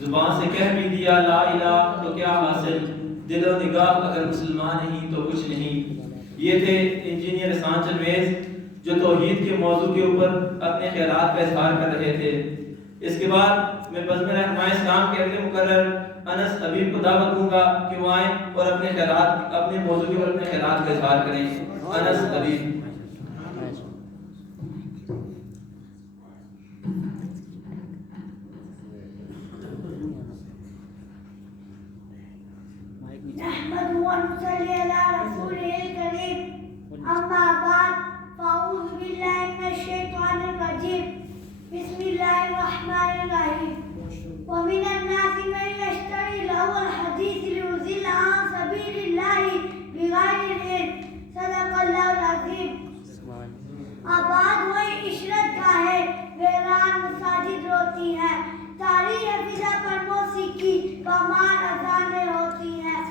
زبان سے کہہ بھی دیا لا الہ تو کیا حاصل، دل و نگاہ اگر مسلمان نہیں تو کچھ نہیں۔ یہ تھے انجینئر احسان چنویز جو توحید کے موضوع کے اوپر اپنے خیالات کا اظہار کر رہے تھے۔ اس کے بعد میں بزم رہنماء اسلام کے اگلے مقرر انس حبیب کو دعوت دوں گا کہ وہ آئیں اور اپنے موضوع کے اوپر اپنے خیالات کا اظہار کریں۔ انس حبیب۔ نحمد ونصلي على رسوله الكريم أما بعد فأعوذ بالله من الشيطان الرجيم بسم الله الرحمن الرحيم ومن الناس من يشتري لهو الحديث ليضل عن سبيل الله بغير علم صدق الله العظيم۔ آباد ہوئی عشرت گاہیں ویران مساجد روتی ہیں، تاریخ فضا پر موسیقی کمال اذانیں ہوتی ہیں،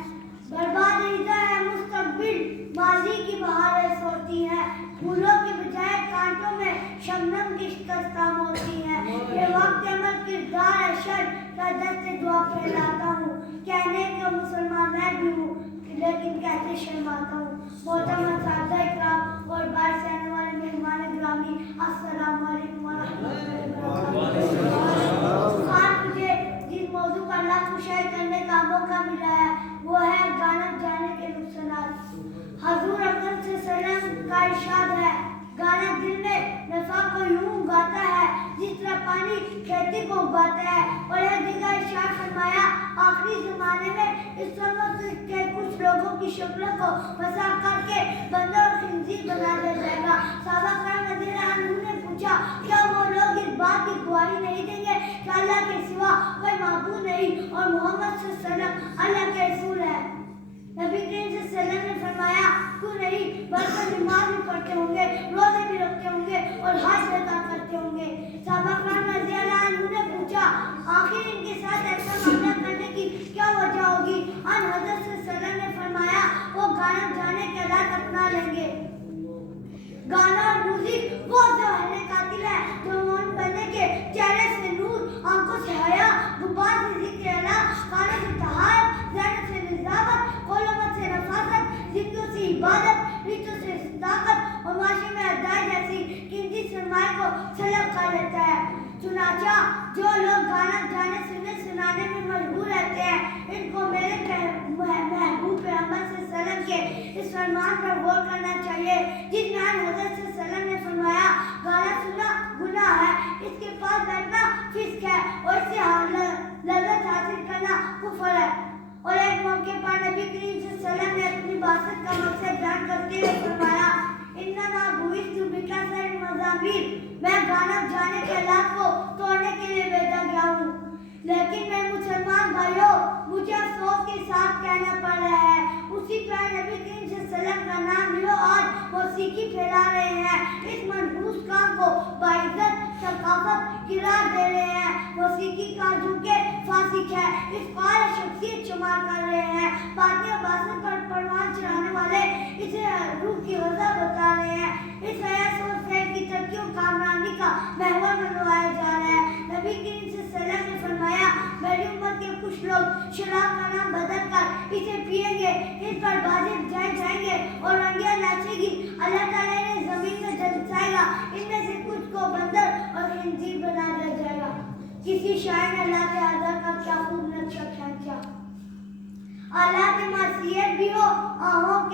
برباد رضا ہے مستقبل ماضی کی بہاریں سوتی ہیں، پھولوں کے بجائے کانٹوں میں شبنم کی شکستام ہوتی ہیں، یہ وقت عمل کردار ہے شر کا دست دعا پھیلاتا ہوں، کہنے کو مسلمان میں بھی ہوں لیکن کہتے شرماتا ہوں۔ محترم اساتذہ اکرام اور باہر سے آنے والے مہمان گرامی السلام علیکم ورحمۃ اللہ وبرکاتہ۔ آج مجھے جس موضوع پر اللہ کو شیئر کرنے کا موقع ملا ہے وہ ہے گانا گانے کے نقصانات۔ حضور اکرم صلی اللہ علیہ وسلم کا ارشاد ہے گانا دل میں نفع کو یوں اگاتا ہے جس طرح پانی کھیتی کو اگاتا ہے، اور ایک جگہ ارشاد فرمایا آخری زمانے میں اس امت کے کچھ لوگوں کی شکلوں کو مسح کر کے بندر اور خنزیر بنا دیا جائے گا۔ صحابہ کرام رضی اللہ عنہم نے پوچھا کیا وہ لوگ اس بات کی گواہی نہیں دیں گے کہ اللہ کے سوا کوئی معبود نہیں اور محمد صلی اللہ علیہ وسلم اللہ کے رسول ہے؟ نبی کریم صلی اللہ علیہ وسلم نے فرمایا کیوں نہیں، بلکہ نماز بھی پڑھتے ہوں گے، روزے بھی رکھتے ہوں گے اور حج ادا کرتے ہوں گے۔ صحابہ کرام رضی اللہ عنہم نے پوچھا آخر ان کے ساتھ ایسا معاملہ کرنے کی کیا وجہ ہوگی؟ ان حضرت صلی اللہ علیہ وسلم نے فرمایا وہ گانا گانے کے آلات اپنا لیں گے۔ گانا اور میوزک وہ ظاہر قاتل ہے جو مومن بندے کے چہرے سے نور، آنکھوں سے حیا، زبان سے ذکر اللہ، کانوں سے طہارت، ذہن سے نظافت، قلوب سے نفاست، ذکر سے عبادت، رشتوں سے صداقت اور معاشرے میں ادائی جیسی قیمتی سرمایہ کو سلب کر لیتا ہے۔ چنانچہ جو لوگ گانا گانے سننے سنانے میں مجبور رہتے ہیں ان کو میرے محبوب پیغمبر صلی اللہ علیہ وسلم کے اس فرمان پر غور کرنا چاہیے جس میں حضرت صلی اللہ علیہ وسلم نے فرمایا گانا سننا گناہ ہے، اس کے پاس بیٹھنا فسق ہے اور اس سے لذت حاصل کرنا کفر ہے۔ اور ایک موقع پر نبی کریم صلی اللہ علیہ وسلم نے اپنی بعثت کا مقصد بیان کرتے ہوئے فرمایا انما بعثت بکثرة المزامیر، میں گانا گانے کے آلات کو توڑنے کے لیے بھیجا گیا ہوں، لیکن میں مسلمان بھائیوں مجھے افسوس کے ساتھ کہنا پڑ رہا ہے اسی طرح نبی کریم صلی اللہ علیہ وسلم کا نام لو آج موسیقی پھیلا رہے ہیں، اس منحوس کام کو باعزت ثقافت قرار دے رہے ہیں، موسیقی کا جو کہ فاسق ہے اس قال شخصیت شمار کر رہے ہیں، باطنی و باطن پر پروان چڑھانے والے اسے روح کی غذا بتا رہے ہیں، اس حیات و فیل کی ترقی و کامرانی کا محور بنوایا جا رہا ہے۔ نبی کریم صلی اللہ علیہ وسلم نے فرمایا میری امت کے کچھ لوگ شراب کا نام بدل کر اسے پیئیں گے، اس پر بازی بجائے جائیں گے اور رنگیاں ناچے گی، اللہ تعالیٰ انہیں زمین میں دبسائے گا، ان میں سے کچھ کو بندر اور خنزیر بنا دیا جائے گا۔ کسی شاعر نے اللہ کے آزار کا کیا خوب نقشہ کھینچا، آلات معصیت بھی ہو، آہوں